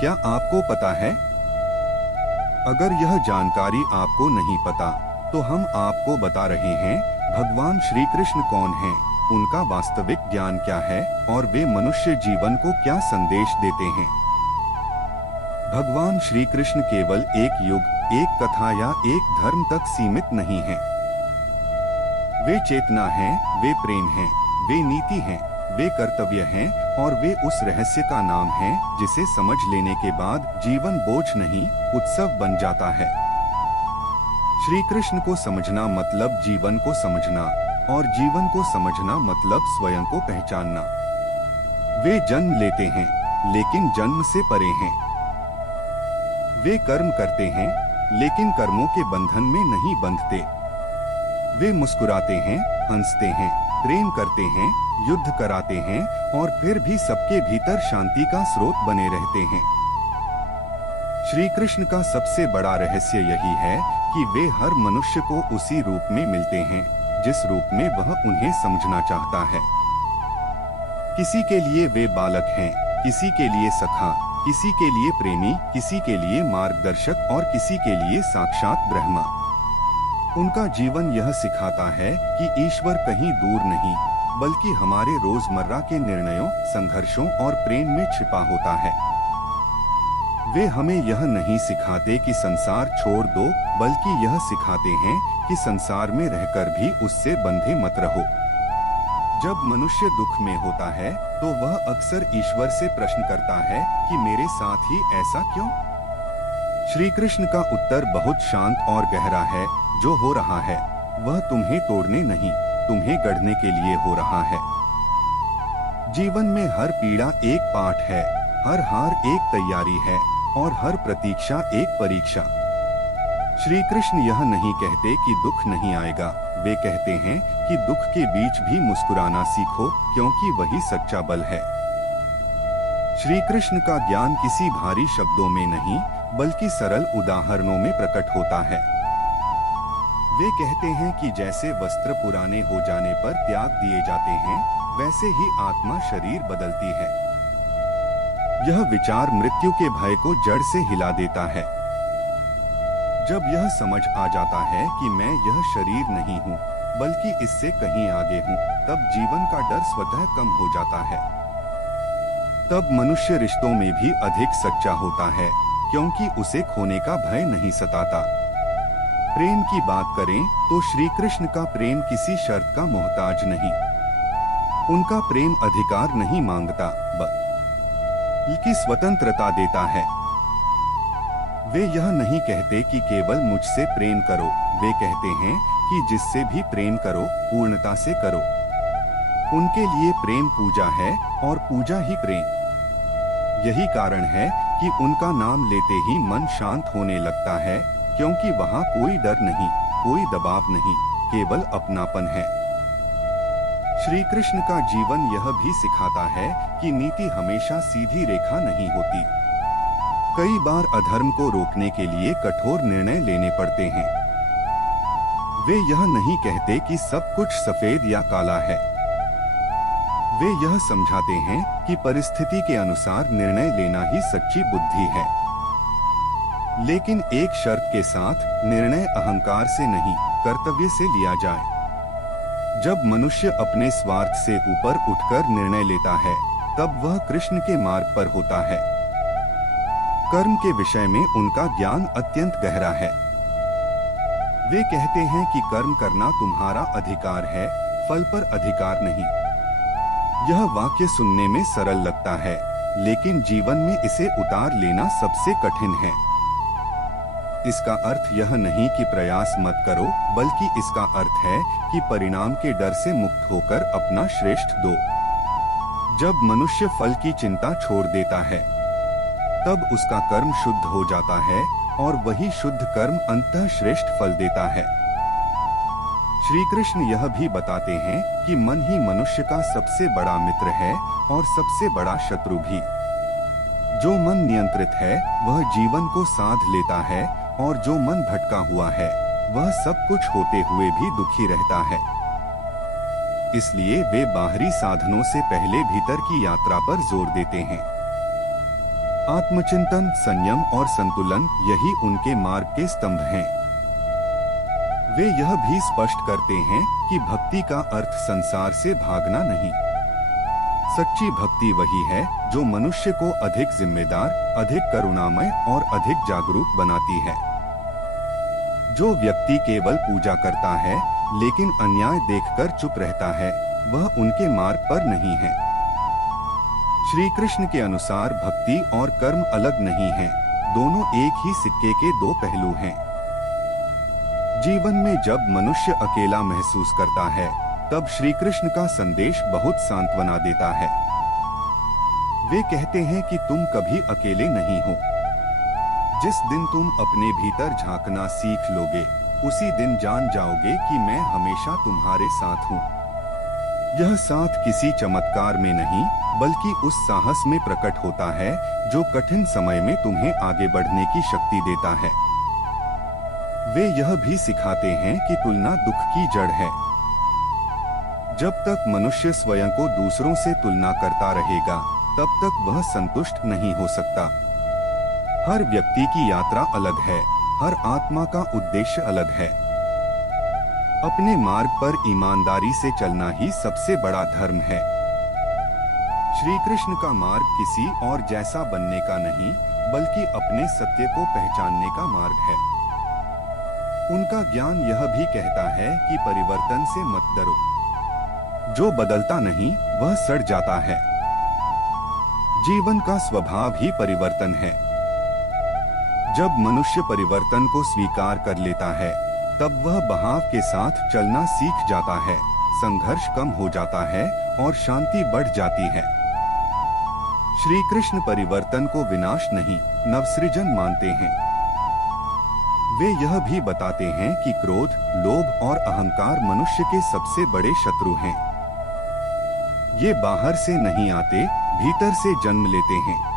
क्या आपको पता है? अगर यह जानकारी आपको नहीं पता, तो हम आपको बता रहे हैं भगवान श्री कृष्ण कौन हैं, उनका वास्तविक ज्ञान क्या है और वे मनुष्य जीवन को क्या संदेश देते हैं। भगवान श्री कृष्ण केवल एक युग, एक कथा या एक धर्म तक सीमित नहीं हैं। वे चेतना हैं, वे प्रेम हैं, वे नीति हैं, वे कर्तव्य हैं और वे उस रहस्य का नाम है जिसे समझ लेने के बाद जीवन बोझ नहीं, उत्सव बन जाता है। श्री कृष्ण को समझना मतलब जीवन को समझना, और जीवन को समझना मतलब स्वयं को पहचानना। वे जन्म लेते हैं, लेकिन जन्म से परे हैं। वे कर्म करते हैं, लेकिन कर्मों के बंधन में नहीं बंधते। वे मुस्कुराते हैं, हंसते हैं, प्रेम करते हैं, युद्ध कराते हैं और फिर भी सबके भीतर शांति का स्रोत बने रहते हैं। श्री कृष्ण का सबसे बड़ा रहस्य यही है कि वे हर मनुष्य को उसी रूप में मिलते हैं जिस रूप में वह उन्हें समझना चाहता है। किसी के लिए वे बालक हैं, किसी के लिए सखा, किसी के लिए प्रेमी, किसी के लिए मार्गदर्शक और किसी के लिए साक्षात ब्रह्मा। उनका जीवन यह सिखाता है कि ईश्वर कहीं दूर नहीं, बल्कि हमारे रोजमर्रा के निर्णयों, संघर्षों और प्रेम में छिपा होता है। वे हमें यह नहीं सिखाते कि संसार छोड़ दो, बल्कि यह सिखाते हैं कि संसार में रहकर भी उससे बंधे मत रहो। जब मनुष्य दुख में होता है, तो वह अक्सर ईश्वर से प्रश्न करता है कि मेरे साथ ही ऐसा क्यों? श्री कृष्ण का उत्तर बहुत शांत और गहरा है। जो हो रहा है, वह तुम्हें तोड़ने नहीं, तुम्हें गढ़ने के लिए हो रहा है। जीवन में हर पीड़ा एक पाठ है, हर हार एक तैयारी है और हर प्रतीक्षा एक परीक्षा। श्री कृष्ण यह नहीं कहते कि दुख नहीं आएगा, वे कहते हैं कि दुख के बीच भी मुस्कुराना सीखो, क्योंकि वही सच्चा बल है। श्री कृष्ण का ज्ञान किसी भारी शब्दों में नहीं, बल्कि सरल उदाहरणों में प्रकट होता है। वे कहते हैं कि जैसे वस्त्र पुराने हो जाने पर त्याग दिए जाते हैं, वैसे ही आत्मा शरीर बदलती है। यह विचार मृत्यु के भय को जड़ से हिला देता है। जब यह समझ आ जाता है कि मैं यह शरीर नहीं हूँ, बल्कि इससे कहीं आगे हूँ, तब जीवन का डर स्वतः कम हो जाता है। तब मनुष्य रिश्तों में भी अधिक सच्चा होता है, क्योंकि उसे खोने का भय नहीं सताता। प्रेम की बात करें तो श्री कृष्ण का प्रेम किसी शर्त का मोहताज नहीं। उनका प्रेम अधिकार नहीं मांगता, बल्कि स्वतंत्रता देता है। वे यह नहीं कहते कि केवल मुझसे प्रेम करो, वे कहते हैं कि जिससे भी प्रेम करो, पूर्णता से करो। उनके लिए प्रेम पूजा है और पूजा ही प्रेम। यही कारण है कि उनका नाम लेते ही मन शांत होने लगता है, क्योंकि वहाँ कोई डर नहीं, कोई दबाव नहीं, केवल अपनापन है। श्री कृष्ण का जीवन यह भी सिखाता है कि नीति हमेशा सीधी रेखा नहीं होती। कई बार अधर्म को रोकने के लिए कठोर निर्णय लेने पड़ते हैं। वे यह नहीं कहते कि सब कुछ सफेद या काला है। वे यह समझाते हैं कि परिस्थिति के अनुसार निर्णय लेना ही सच्ची बुद्धि है। लेकिन एक शर्त के साथ, निर्णय अहंकार से नहीं, कर्तव्य से लिया जाए। जब मनुष्य अपने स्वार्थ से ऊपर उठकर निर्णय लेता है, तब वह कृष्ण के मार्ग पर होता है। कर्म के विषय में उनका ज्ञान अत्यंत गहरा है। वे कहते हैं कि कर्म करना तुम्हारा अधिकार है, फल पर अधिकार नहीं। यह वाक्य सुनने में सरल लगता है, लेकिन जीवन में इसे उतार लेना सबसे कठिन है। इसका अर्थ यह नहीं कि प्रयास मत करो, बल्कि इसका अर्थ है कि परिणाम के डर से मुक्त होकर अपना श्रेष्ठ दो। जब मनुष्य फल की चिंता छोड़ देता है, तब उसका कर्म शुद्ध हो जाता है और वही शुद्ध कर्म अंततः श्रेष्ठ फल देता है। श्री कृष्ण यह भी बताते हैं कि मन ही मनुष्य का सबसे बड़ा मित्र है और सबसे बड़ा शत्रु भी। जो मन नियंत्रित है, वह जीवन को साध लेता है, और जो मन भटका हुआ है, वह सब कुछ होते हुए भी दुखी रहता है। इसलिए वे बाहरी साधनों से पहले भीतर की यात्रा पर जोर देते हैं। आत्मचिंतन, संयम और संतुलन यही उनके मार्ग के स्तंभ हैं। वे यह भी स्पष्ट करते हैं कि भक्ति का अर्थ संसार से भागना नहीं। सच्ची भक्ति वही है जो मनुष्य को अधिक जिम्मेदार, अधिक करुणामय और अधिक जागरूक बनाती है। जो व्यक्ति केवल पूजा करता है लेकिन अन्याय देखकर चुप रहता है, वह उनके मार्ग पर नहीं है। श्री कृष्ण के अनुसार भक्ति और कर्म अलग नहीं हैं, दोनों एक ही सिक्के के दो पहलू हैं। जीवन में जब मनुष्य अकेला महसूस करता है, तब श्री कृष्ण का संदेश बहुत सांत्वना देता है। वे कहते हैं कि तुम कभी अकेले नहीं हो। जिस दिन तुम अपने भीतर झांकना सीख लोगे, उसी दिन जान जाओगे कि मैं हमेशा तुम्हारे साथ हूँ। यह साथ किसी चमत्कार में नहीं, बल्कि उस साहस में प्रकट होता है जो कठिन समय में तुम्हें आगे बढ़ने की शक्ति देता है। वे यह भी सिखाते हैं कि तुलना दुख की जड़ है। जब तक मनुष्य स्वयं को दूसरों से तुलना करता रहेगा, तब तक वह संतुष्ट नहीं हो सकता। हर व्यक्ति की यात्रा अलग है, हर आत्मा का उद्देश्य अलग है। अपने मार्ग पर ईमानदारी से चलना ही सबसे बड़ा धर्म है। श्री कृष्ण का मार्ग किसी और जैसा बनने का नहीं, बल्कि अपने सत्य को पहचानने का मार्ग है। उनका ज्ञान यह भी कहता है कि परिवर्तन से मत डरो। जो बदलता नहीं, वह सड़ जाता है। जीवन का स्वभाव ही परिवर्तन है। जब मनुष्य परिवर्तन को स्वीकार कर लेता है, तब वह बहाव के साथ चलना सीख जाता है, संघर्ष कम हो जाता है और शांति बढ़ जाती है। श्री कृष्ण परिवर्तन को विनाश नहीं, नवसृजन मानते हैं। वे यह भी बताते हैं कि क्रोध, लोभ और अहंकार मनुष्य के सबसे बड़े शत्रु हैं। ये बाहर से नहीं आते, भीतर से जन्म लेते हैं।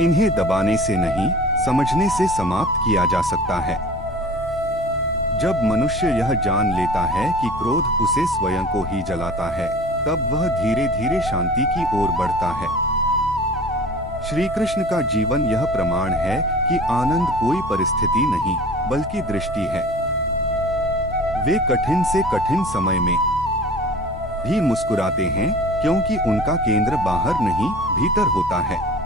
इन्हें दबाने से नहीं, समझने से समाप्त किया जा सकता है। जब मनुष्य यह जान लेता है कि क्रोध उसे स्वयं को ही जलाता है, तब वह धीरे धीरे शांति की ओर बढ़ता है। श्री कृष्ण का जीवन यह प्रमाण है कि आनंद कोई परिस्थिति नहीं, बल्कि दृष्टि है। वे कठिन से कठिन समय में भी मुस्कुराते हैं, क्योंकि उनका केंद्र बाहर नहीं, भीतर होता है।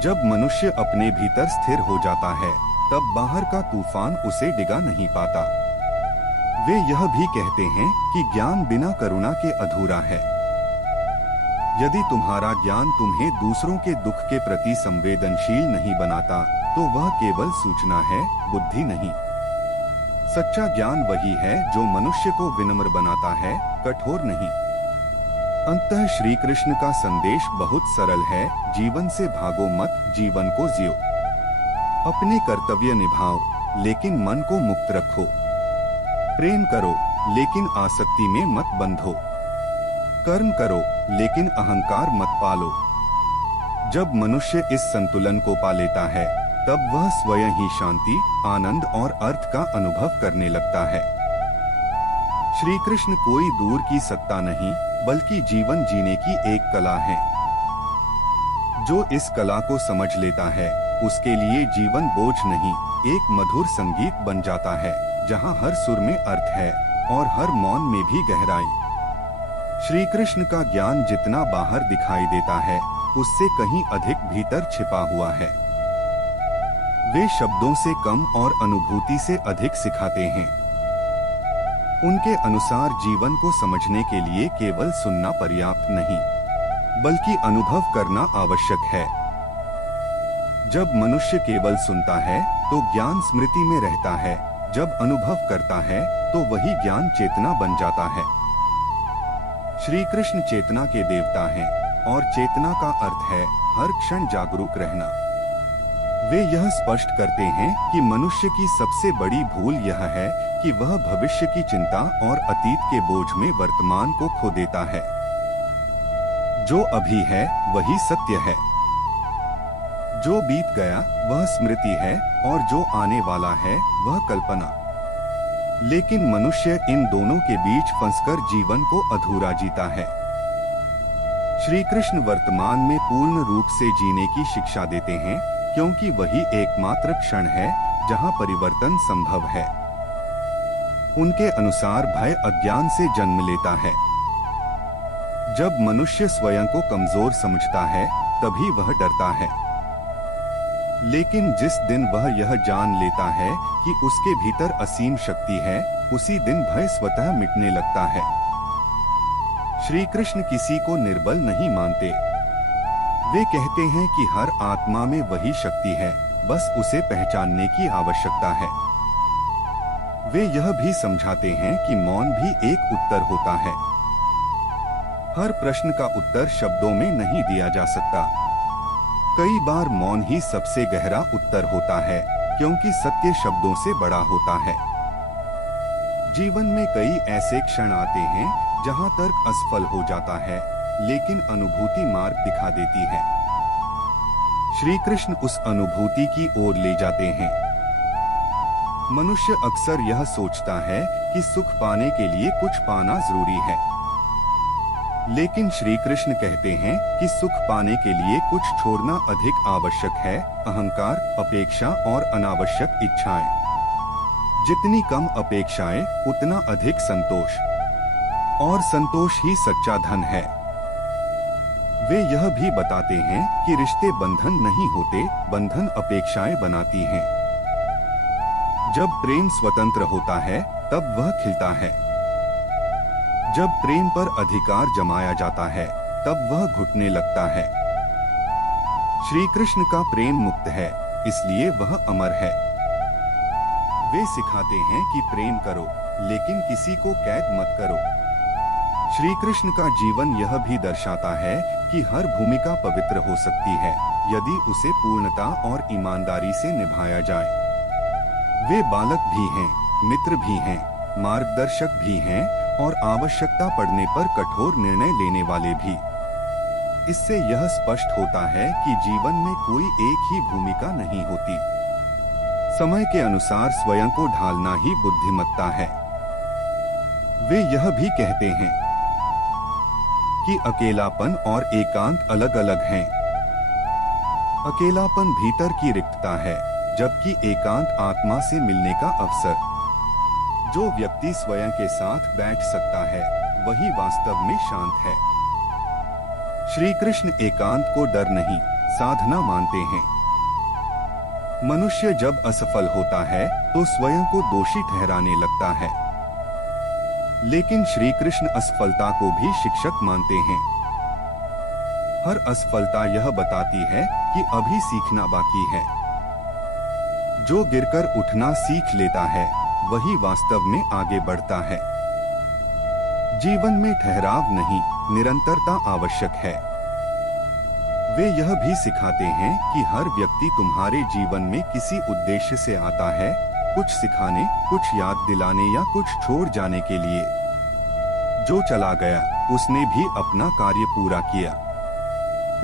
जब मनुष्य अपने भीतर स्थिर हो जाता है, तब बाहर का तूफान उसे डिगा नहीं पाता। वे यह भी कहते हैं कि ज्ञान बिना करुणा के अधूरा है। यदि तुम्हारा ज्ञान तुम्हें दूसरों के दुख के प्रति संवेदनशील नहीं बनाता, तो वह केवल सूचना है, बुद्धि नहीं। सच्चा ज्ञान वही है जो मनुष्य को विनम्र बनाता है, कठोर नहीं। अंततः श्री कृष्ण का संदेश बहुत सरल है, जीवन से भागो मत, जीवन को जियो। अपने कर्तव्य निभाओ, लेकिन मन को मुक्त रखो। प्रेम करो, लेकिन आसक्ति में मत बंधो। कर्म करो, लेकिन अहंकार मत पालो। जब मनुष्य इस संतुलन को पा लेता है, तब वह स्वयं ही शांति, आनंद और अर्थ का अनुभव करने लगता है। श्री कृष्ण कोई दूर की सत्ता नहीं, बल्कि जीवन जीने की एक कला है। जो इस कला को समझ लेता है, उसके लिए जीवन बोझ नहीं, एक मधुर संगीत बन जाता है, जहाँ हर सुर में अर्थ है और हर मौन में भी गहराई। श्री कृष्ण का ज्ञान जितना बाहर दिखाई देता है, उससे कहीं अधिक भीतर छिपा हुआ है। वे शब्दों से कम और अनुभूति से अधिक सिखाते हैं। उनके अनुसार जीवन को समझने के लिए केवल सुनना पर्याप्त नहीं, बल्कि अनुभव करना आवश्यक है। जब मनुष्य केवल सुनता है, तो ज्ञान स्मृति में रहता है। जब अनुभव करता है, तो वही ज्ञान चेतना बन जाता है। श्री कृष्ण चेतना के देवता हैं, और चेतना का अर्थ है हर क्षण जागरूक रहना। वे यह स्पष्ट करते हैं कि मनुष्य की सबसे बड़ी भूल यह है कि वह भविष्य की चिंता और अतीत के बोझ में वर्तमान को खो देता है। जो अभी है, वही सत्य है। जो बीत गया, वह स्मृति है, और जो आने वाला है, वह कल्पना। लेकिन मनुष्य इन दोनों के बीच फंसकर जीवन को अधूरा जीता है। श्री कृष्ण वर्तमान में पूर्ण रूप से जीने की शिक्षा देते हैं, क्योंकि वही एकमात्र क्षण है जहां परिवर्तन संभव है। उनके अनुसार भय अज्ञान से जन्म लेता है। जब मनुष्य स्वयं को कमजोर समझता है, तभी वह डरता है। लेकिन जिस दिन वह यह जान लेता है कि उसके भीतर असीम शक्ति है, उसी दिन भय स्वतः मिटने लगता है। श्री कृष्ण किसी को निर्बल नहीं मानते। वे कहते हैं कि हर आत्मा में वही शक्ति है, बस उसे पहचानने की आवश्यकता है। वे यह भी समझाते हैं कि मौन भी एक उत्तर होता है। हर प्रश्न का उत्तर शब्दों में नहीं दिया जा सकता। कई बार मौन ही सबसे गहरा उत्तर होता है, क्योंकि सत्य शब्दों से बड़ा होता है। जीवन में कई ऐसे क्षण आते हैं जहां तर्क असफल हो जाता है, लेकिन अनुभूति मार्ग दिखा देती है। श्री कृष्ण उस अनुभूति की ओर ले जाते हैं। मनुष्य अक्सर यह सोचता है कि सुख पाने के लिए कुछ पाना जरूरी है, लेकिन श्री कृष्ण कहते हैं कि सुख पाने के लिए कुछ छोड़ना अधिक आवश्यक है। अहंकार, अपेक्षा और अनावश्यक इच्छाएं। जितनी कम अपेक्षाएं, उतना अधिक संतोष, और संतोष ही सच्चा धन है। वे यह भी बताते हैं कि रिश्ते बंधन नहीं होते, बंधन अपेक्षाएं बनाती हैं। जब प्रेम स्वतंत्र होता है, तब वह खिलता है। जब प्रेम पर अधिकार जमाया जाता है, तब वह घुटने लगता है। श्री कृष्ण का प्रेम मुक्त है, इसलिए वह अमर है। वे सिखाते हैं कि प्रेम करो, लेकिन किसी को कैद मत करो। श्री कृष्ण का जीवन यह भी दर्शाता है कि हर भूमिका पवित्र हो सकती है, यदि उसे पूर्णता और ईमानदारी से निभाया जाए। वे बालक भी हैं, मित्र भी हैं, मार्गदर्शक भी हैं, और आवश्यकता पड़ने पर कठोर निर्णय लेने वाले भी। इससे यह स्पष्ट होता है कि जीवन में कोई एक ही भूमिका नहीं होती। समय के अनुसार स्वयं को ढालना ही बुद्धिमत्ता है। वे यह भी कहते हैं कि अकेलापन और एकांत अलग अलग हैं। अकेलापन भीतर की रिक्तता है, जबकि एकांत आत्मा से मिलने का अवसर। जो व्यक्ति स्वयं के साथ बैठ सकता है, वही वास्तव में शांत है। श्री कृष्ण एकांत को डर नहीं, साधना मानते हैं। मनुष्य जब असफल होता है, तो स्वयं को दोषी ठहराने लगता है। लेकिन श्री कृष्ण असफलता को भी शिक्षक मानते हैं। हर असफलता यह बताती है कि अभी सीखना बाकी है। जो गिरकर उठना सीख लेता है, वही वास्तव में आगे बढ़ता है। जीवन में ठहराव नहीं, निरंतरता आवश्यक है। वे यह भी सिखाते हैं कि हर व्यक्ति तुम्हारे जीवन में किसी उद्देश्य से आता है, कुछ सिखाने, कुछ याद दिलाने या कुछ छोड़ जाने के लिए। जो चला गया, उसने भी अपना कार्य पूरा किया।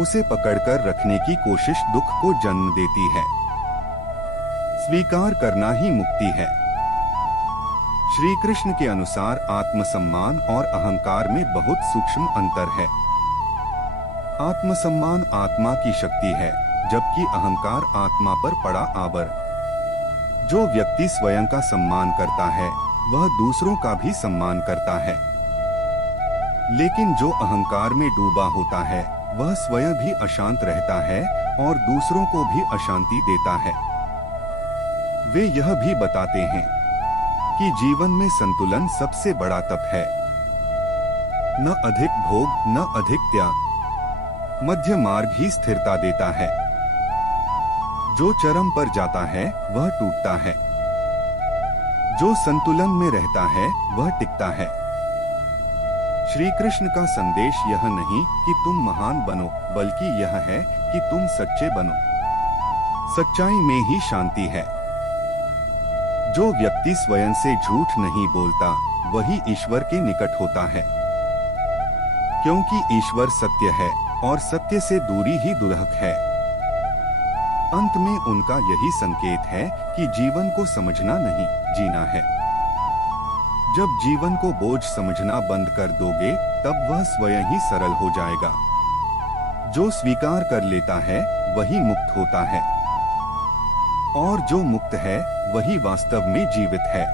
उसे पकड़कर रखने की कोशिश दुख को जन्म देती है। स्वीकार करना ही मुक्ति है। श्री कृष्ण के अनुसार आत्मसम्मान और अहंकार में बहुत सूक्ष्म अंतर है। आत्मसम्मान आत्मा की शक्ति है, जबकि अहंकार आत्मा पर पड़ा आवर। जो व्यक्ति स्वयं का सम्मान करता है, वह दूसरों का भी सम्मान करता है। लेकिन जो अहंकार में डूबा होता है, वह स्वयं भी अशांत रहता है और दूसरों को भी अशांति देता है। वे यह भी बताते हैं कि जीवन में संतुलन सबसे बड़ा तप है। न अधिक भोग, न अधिक त्याग। मध्य मार्ग ही स्थिरता देता है। जो चरम पर जाता है, वह टूटता है। जो संतुलन में रहता है, वह टिकता है। श्री कृष्ण का संदेश यह नहीं कि तुम महान बनो, बल्कि यह है कि तुम सच्चे बनो। सच्चाई में ही शांति है। जो व्यक्ति स्वयं से झूठ नहीं बोलता, वही ईश्वर के निकट होता है। क्योंकि ईश्वर सत्य है और सत्य से दूरी ही दुर्लभ है। अंत में उनका यही संकेत है कि जीवन को समझना नहीं, जीना है। जब जीवन को बोझ समझना बंद कर दोगे, तब वह स्वयं ही सरल हो जाएगा। जो स्वीकार कर लेता है वही मुक्त होता है, और जो मुक्त है वही वास्तव में जीवित है।